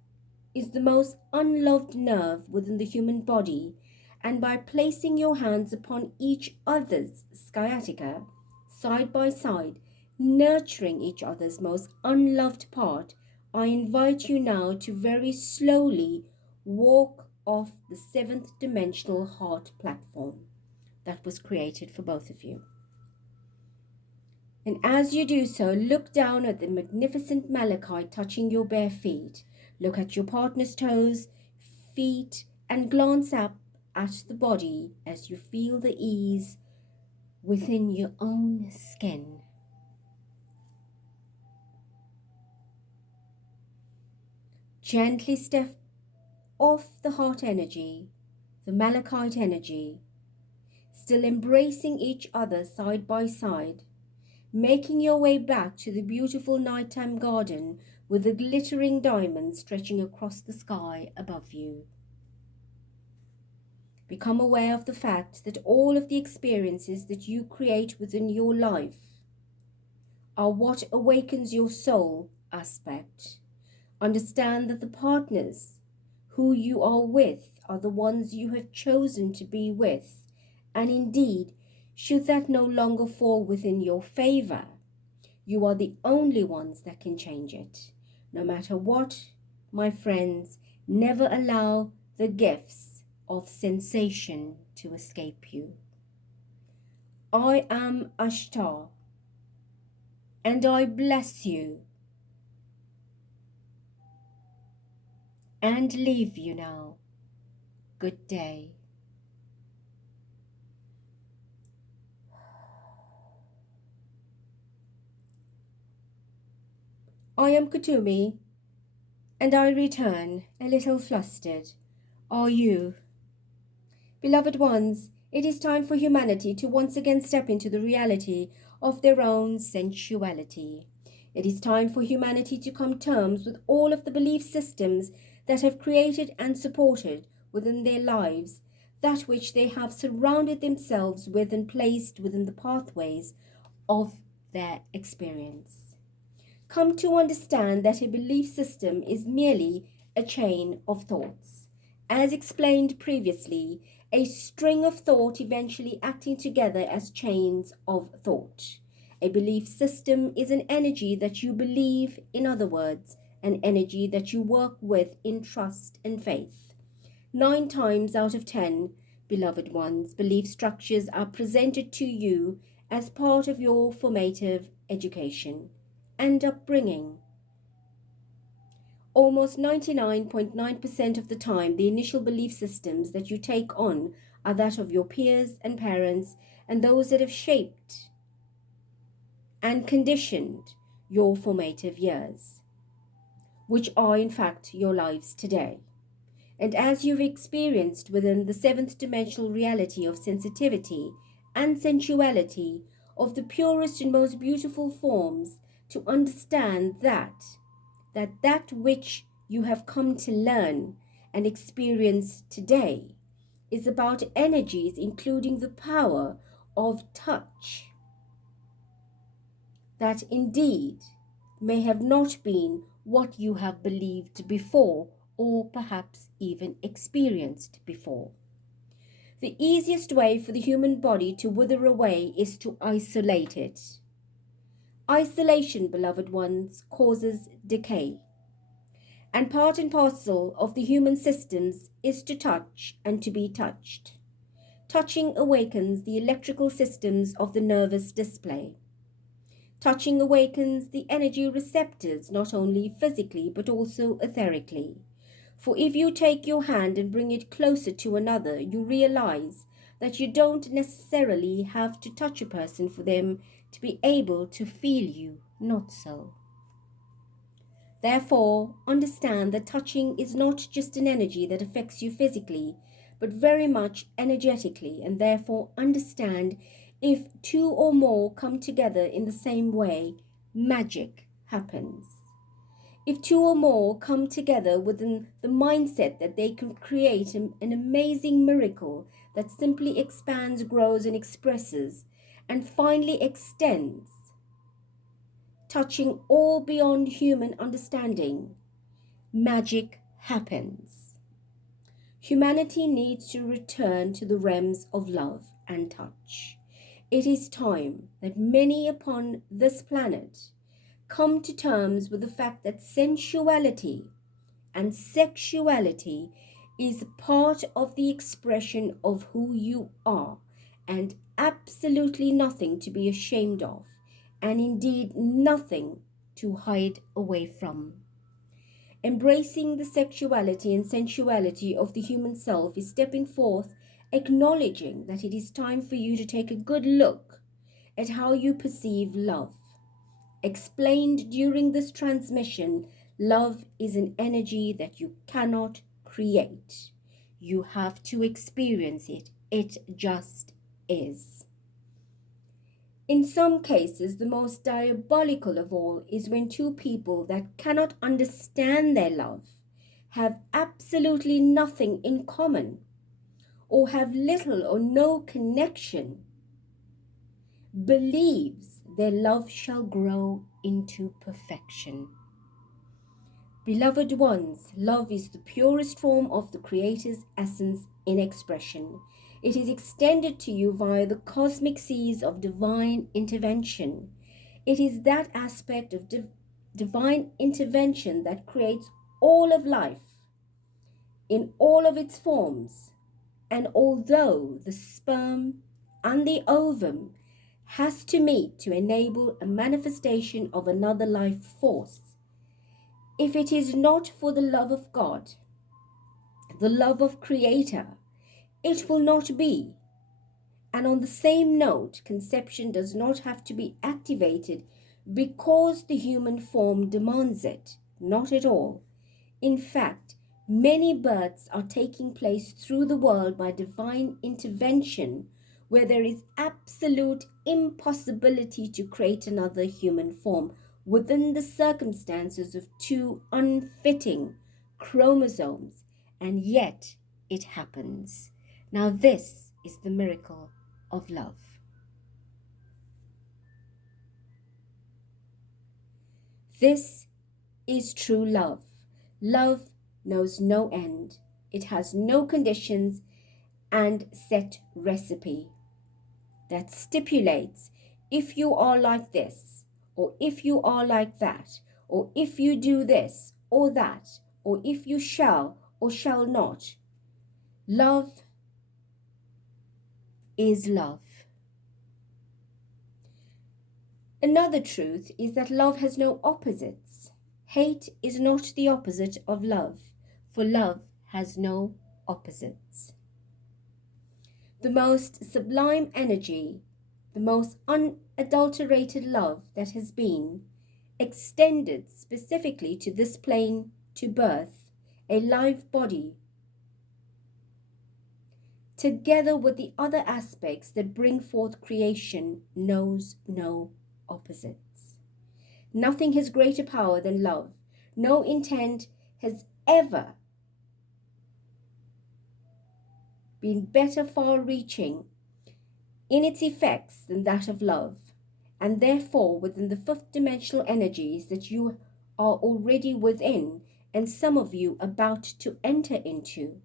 is the most unloved nerve within the human body, and by placing your hands upon each other's sciatica, side by side, nurturing each other's most unloved part, I invite you now to very slowly walk off the seventh dimensional heart platform that was created for both of you. And as you do so, look down at the magnificent malachite touching your bare feet. Look at your partner's toes, feet, and glance up at the body as you feel the ease within your own skin. Gently step off the heart energy, the malachite energy, still embracing each other side by side, making your way back to the beautiful nighttime garden with the glittering diamonds stretching across the sky above you. Become aware of the fact that all of the experiences that you create within your life are what awakens your soul aspect. Understand that the partners who you are with are the ones you have chosen to be with, and indeed, should that no longer fall within your favor, you are the only ones that can change it. No matter what, my friends, never allow the gifts of sensation to escape you. I am Ishtar, and I bless you and leave you now. Good day. I am Kutumi, and I return a little flustered. Are you? Beloved ones, it is time for humanity to once again step into the reality of their own sensuality. It is time for humanity to come to terms with all of the belief systems that have created and supported within their lives that which they have surrounded themselves with and placed within the pathways of their experience. Come to understand that a belief system is merely a chain of thoughts. As explained previously, a string of thought eventually acting together as chains of thought. A belief system is an energy that you believe, in other words, an energy that you work with in trust and faith. 9 times out of 10, beloved ones, belief structures are presented to you as part of your formative education and upbringing. Almost 99.9% of the time, the initial belief systems that you take on are that of your peers and parents and those that have shaped and conditioned your formative years, which are in fact your lives today. And as you've experienced within the 7th dimensional reality of sensitivity and sensuality of the purest and most beautiful forms, to understand that which you have come to learn and experience today is about energies, including the power of touch, that indeed may have not been what you have believed before or perhaps even experienced before. The easiest way for the human body to wither away is to isolate it. Isolation, beloved ones, causes decay. And part and parcel of the human systems is to touch and to be touched. Touching awakens the electrical systems of the nervous display. Touching awakens the energy receptors, not only physically but also etherically. For if you take your hand and bring it closer to another, you realize that you don't necessarily have to touch a person for them to be able to feel you, not so. Therefore, understand that touching is not just an energy that affects you physically, but very much energetically, and therefore understand if 2 or more come together in the same way, magic happens. If 2 or more come together within the mindset that they can create an amazing miracle that simply expands, grows, and expresses, and finally extends, touching all beyond human understanding, magic happens. Humanity needs to return to the realms of love and touch. It is time that many upon this planet come to terms with the fact that sensuality and sexuality is part of the expression of who you are, and absolutely nothing to be ashamed of, and indeed nothing to hide away from. Embracing the sexuality and sensuality of the human self is stepping forth, acknowledging that it is time for you to take a good look at how you perceive love. Explained during this transmission, love is an energy that you cannot create. You have to experience it. It just is. In some cases, the most diabolical of all is when 2 people that cannot understand their love, have absolutely nothing in common, or have little or no connection, believes their love shall grow into perfection. Beloved ones, love is the purest form of the Creator's essence in expression. It is extended to you via the cosmic seas of divine intervention. It is that aspect of divine intervention that creates all of life in all of its forms. And although the sperm and the ovum has to meet to enable a manifestation of another life force, if it is not for the love of God, the love of Creator, it will not be. And on the same note, conception does not have to be activated because the human form demands it. Not at all. In fact, many births are taking place through the world by divine intervention, where there is absolute impossibility to create another human form within the circumstances of 2 unfitting chromosomes, and yet it happens. Now this is the miracle of love. This is true love. Love knows no end. It has no conditions and set recipe that stipulates if you are like this, or if you are like that, or if you do this or that, or if you shall or shall not. Love is love. Another truth is that love has no opposites. Hate is not the opposite of love, for love has no opposites. The most sublime energy, the most unadulterated love that has been extended specifically to this plane to birth a live body, together with the other aspects that bring forth creation, knows no opposites. Nothing has greater power than love. No intent has ever been better far-reaching in its effects than that of love, and therefore within the fifth dimensional energies that you are already within, and some of you about to enter into.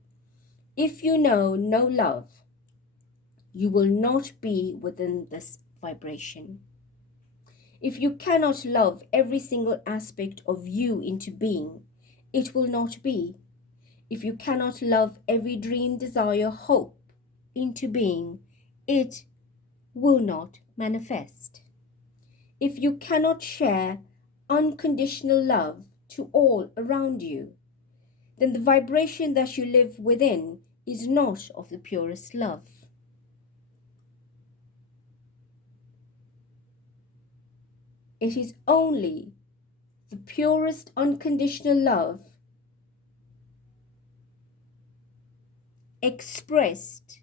If you know no love, you will not be within this vibration. If you cannot love every single aspect of you into being, it will not be. If you cannot love every dream, desire, hope into being, it will not manifest. If you cannot share unconditional love to all around you, then the vibration that you live within is not of the purest love. It is only the purest unconditional love expressed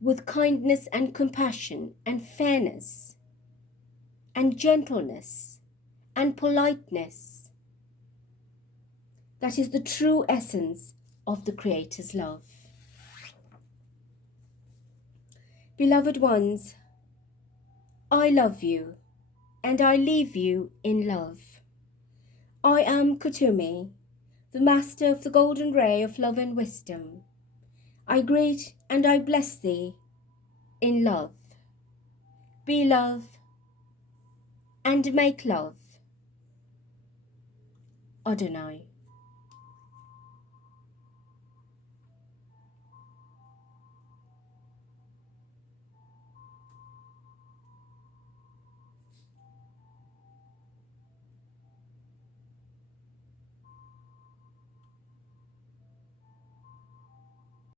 with kindness and compassion and fairness and gentleness and politeness. That is the true essence of the Creator's love. Beloved ones, I love you and I leave you in love. I am Kutumi, the Master of the Golden Ray of Love and Wisdom. I greet and I bless thee in love. Be love and make love. Adonai.